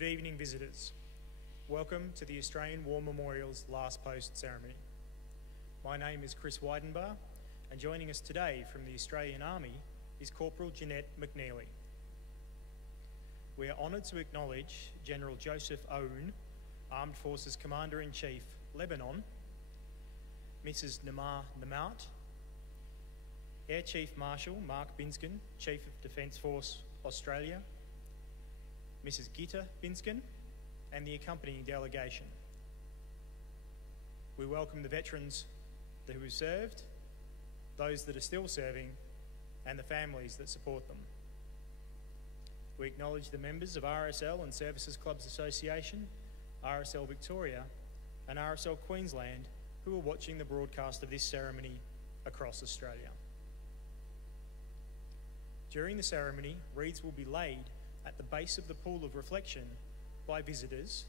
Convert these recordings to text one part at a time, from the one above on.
Good evening, visitors. Welcome to the Australian War Memorial's Last Post ceremony. My name is Chris Weidenbar, and joining us today from the Australian Army is Corporal Jeanette McNeely. We are honoured to acknowledge General Joseph Aoun, Armed Forces Commander-in-Chief, Lebanon, Mrs. Namar Namart, Air Chief Marshal Mark Binskin, Chief of Defence Force, Australia, Mrs. Gita Binskin, and the accompanying delegation. We welcome the veterans who have served, those that are still serving, and the families that support them. We acknowledge the members of RSL and Services Clubs Association, RSL Victoria, and RSL Queensland who are watching the broadcast of this ceremony across Australia. During the ceremony, wreaths will be laid at the base of the pool of reflection by visitors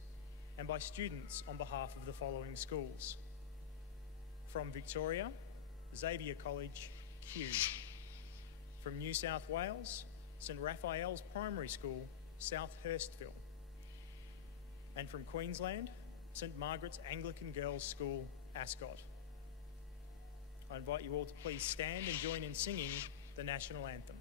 and by students on behalf of the following schools. From Victoria, Xavier College, Kew. From New South Wales, St Raphael's Primary School, South Hurstville. And from Queensland, St Margaret's Anglican Girls' School, Ascot. I invite you all to please stand and join in singing the National Anthem.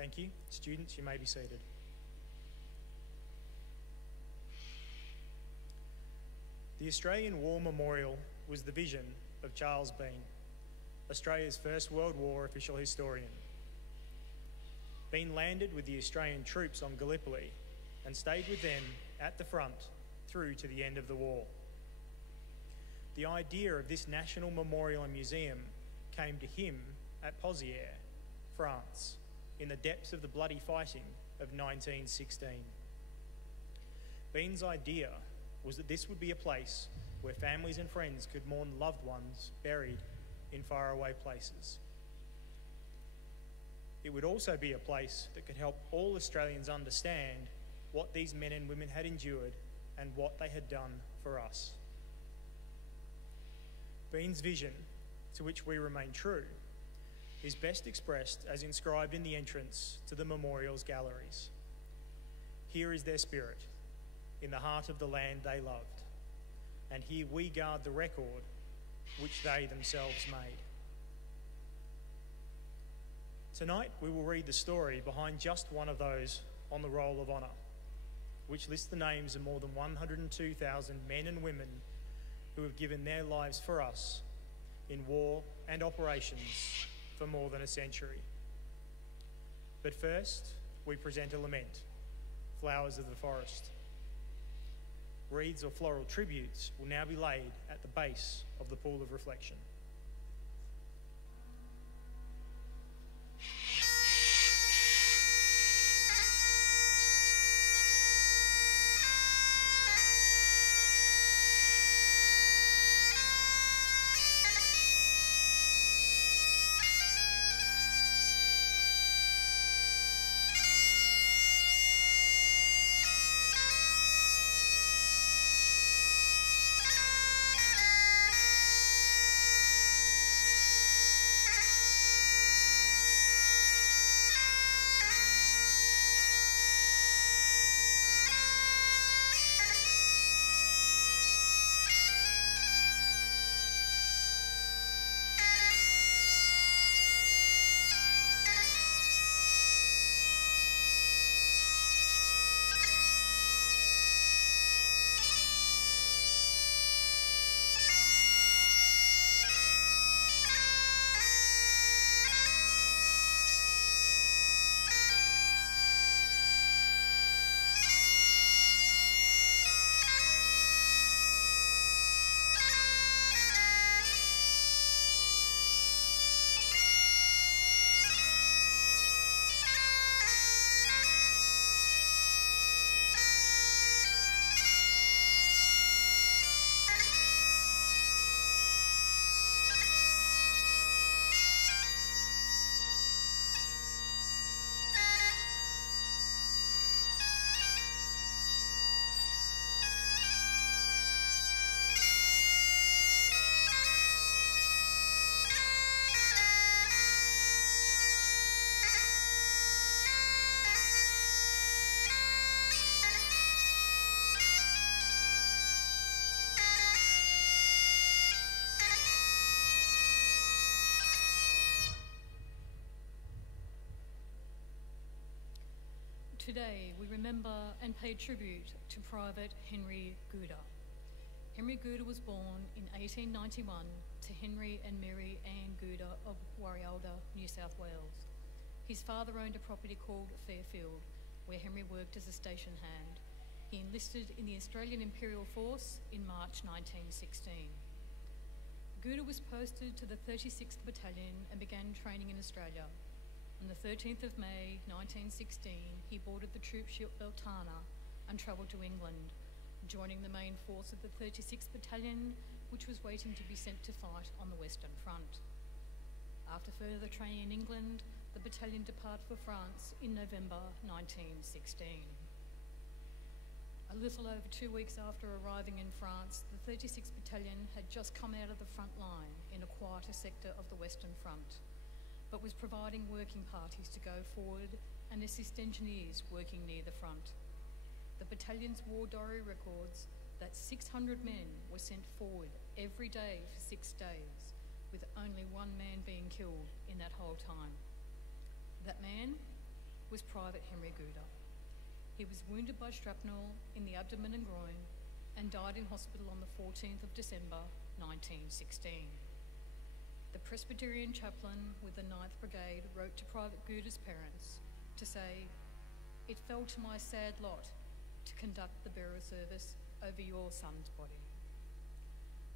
Thank you. Students, you may be seated. The Australian War Memorial was the vision of Charles Bean, Australia's First World War official historian. Bean landed with the Australian troops on Gallipoli and stayed with them at the front through to the end of the war. The idea of this national memorial and museum came to him at Pozières, France, in the depths of the bloody fighting of 1916. Bean's idea was that this would be a place where families and friends could mourn loved ones buried in faraway places. It would also be a place that could help all Australians understand what these men and women had endured and what they had done for us. Bean's vision, to which we remain true, is best expressed as inscribed in the entrance to the memorial's galleries. Here is their spirit, in the heart of the land they loved, and here we guard the record which they themselves made. Tonight we will read the story behind just one of those on the Roll of Honour, which lists the names of more than 102,000 men and women who have given their lives for us in war and operations for more than a century. But first, we present a lament, Flowers of the Forest. Wreaths or floral tributes will now be laid at the base of the pool of reflection. Today we remember and pay tribute to Private Henry Gooda. Henry Gooda was born in 1891 to Henry and Mary Ann Gooda of Warialda, New South Wales. His father owned a property called Fairfield, where Henry worked as a station hand. He enlisted in the Australian Imperial Force in March 1916. Gooda was posted to the 36th Battalion and began training in Australia. On the 13th of May 1916, he boarded the troop ship Beltana and travelled to England, joining the main force of the 36th Battalion, which was waiting to be sent to fight on the Western Front. After further training in England, the battalion departed for France in November 1916. A little over 2 weeks after arriving in France, the 36th Battalion had just come out of the front line in a quieter sector of the Western Front, but was providing working parties to go forward and assist engineers working near the front. The battalion's war diary records that 600 men were sent forward every day for 6 days, with only one man being killed in that whole time. That man was Private Henry Gooda. He was wounded by shrapnel in the abdomen and groin and died in hospital on the 14th of December 1916. The Presbyterian chaplain with the 9th Brigade wrote to Private Gooda's parents to say, "It fell to my sad lot to conduct the burial service over your son's body."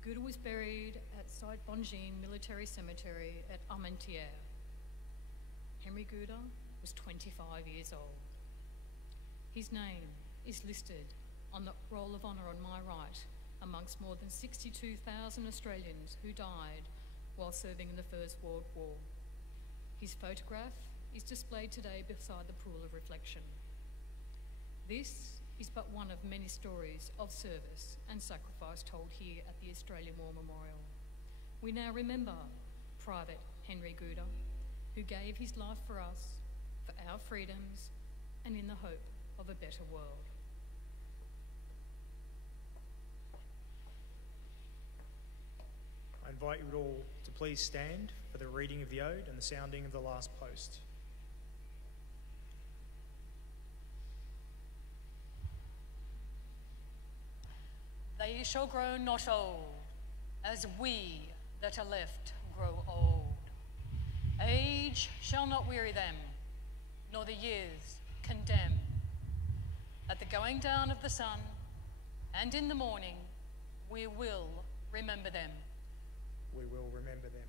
Gooda was buried at Site Bongine Military Cemetery at Armentières. Henry Gooda was 25 years old. His name is listed on the Roll of Honour on my right amongst more than 62,000 Australians who died while serving in the First World War. His photograph is displayed today beside the pool of reflection. This is but one of many stories of service and sacrifice told here at the Australian War Memorial. We now remember Private Henry Gooda, who gave his life for us, for our freedoms, and in the hope of a better world. I invite you all to please stand for the reading of the ode and the sounding of the last post. They shall grow not old, as we that are left grow old. Age shall not weary them, nor the years condemn. At the going down of the sun, and in the morning, we will remember them. We will remember them.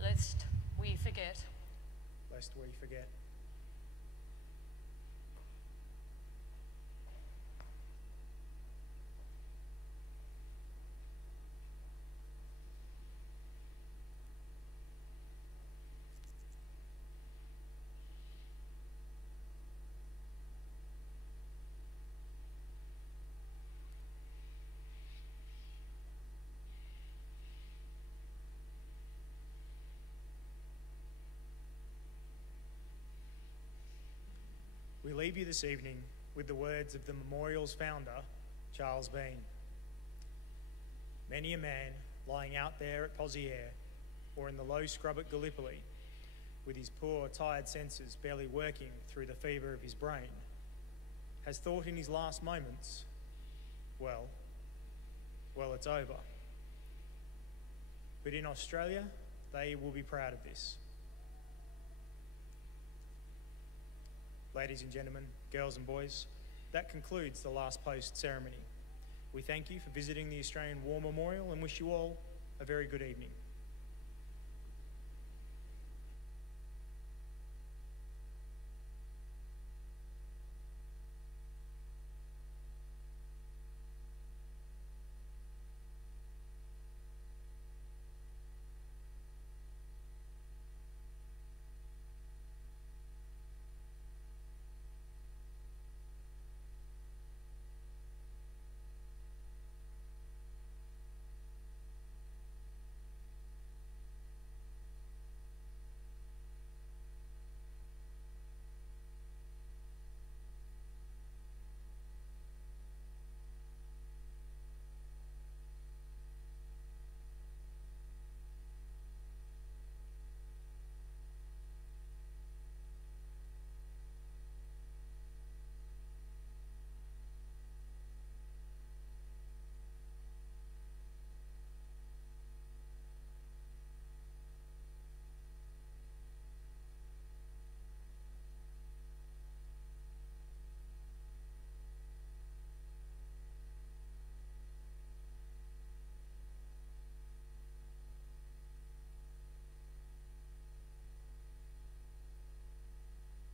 Lest we forget. Lest we forget. We leave you this evening with the words of the memorial's founder, Charles Bean. Many a man lying out there at Poziere or in the low scrub at Gallipoli, with his poor, tired senses barely working through the fever of his brain, has thought in his last moments, well, it's over. But in Australia, they will be proud of this. Ladies and gentlemen, girls and boys, that concludes the last post ceremony. We thank you for visiting the Australian War Memorial and wish you all a very good evening.